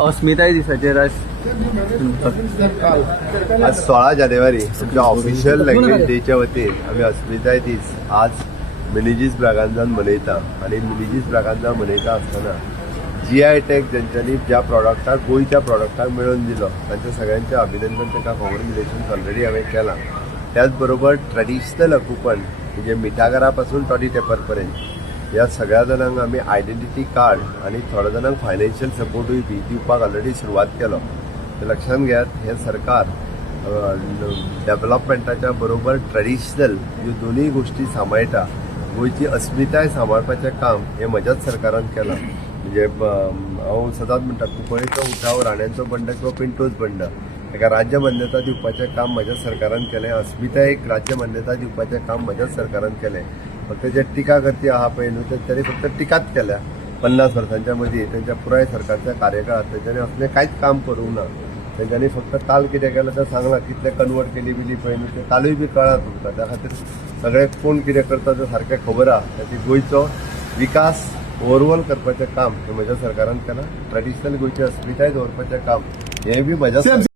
अस्मिताय दिसाचेर आज 16 जानेवारी आमच्या ऑफिशियल लँग्वेज डेच्या वतीन आम्ही अस्मिताय दीस आज मिनीजीस ब्रागांजान मनयता आणि मिनीजीस ब्रागांजान मनयता आसतना GI टॅग ज्यांच्यानी ज्या प्रॉडक्टाक गोंयच्या प्रॉडक्टाक मेळोवन दिलो तांच्या सगळ्यांचे अभिनंदन, ताका कॉंग्रॅच्युलेशन्स ऑलरेडी हांवें केलां. त्याच बरोबर ट्रेडिशनल ऑक्युपंट म्हणजे मिठागरा पासून टॉडी टेपर पर्यंत ह्या सगळ्या जाणांक आमी आयडेंटिटी कार्ड आणि थोड्या जाणांक फायनान्शियल सपोर्टूय बी दिवपाक ऑलरेडी सुरवात केलो. ते लक्षात घेयात, हे सरकार डेव्हलपमेंटाच्या बरोबर ट्रेडिशनल ह्यो दोनूय गोष्टी सांबाळटा. गोंयची अस्मिताय सांबाळपाचें काम हे म्हज्याच सरकारान केलां. म्हणजे हांव सदांच म्हणटा, कुंकळ्ळेचो उठाव राण्यांचो बंड किंवा पिंटोच बंड, ताका राज्य मान्यता दिवपाचें काम म्हज्या सरकारान केलें. अस्मितायेक राज्य मान्यता दिवपाचें काम म्हज्याच सरकारान केलें. फक्त जे टिका करती आहा पळय न्हू, तेंच्यांनी फक्त टिकाच केल्या. 50 वर्सांच्या मदीं तेंच्या पुराय सरकारच्या कार्यकाळात तेंच्यांनी असलें कांयच काम करूंक ना. तेंच्यांनी फक्त काल कितें केलें तें सांगलां, कितले कन्वर्ट केली बिली पळय न्हू, ते कालूय बी कळ्ळां तुमकां. त्या खातीर सगळे कोण कितें करता तें सारकें खबर आहा. त्याची गोंयचो विकास ओवरऑल करपाचें काम हे म्हज्या सरकारान केलां. ट्रेडिशनल गोंयची अस्मिताय दवरपाचें काम हें बी म्हज्या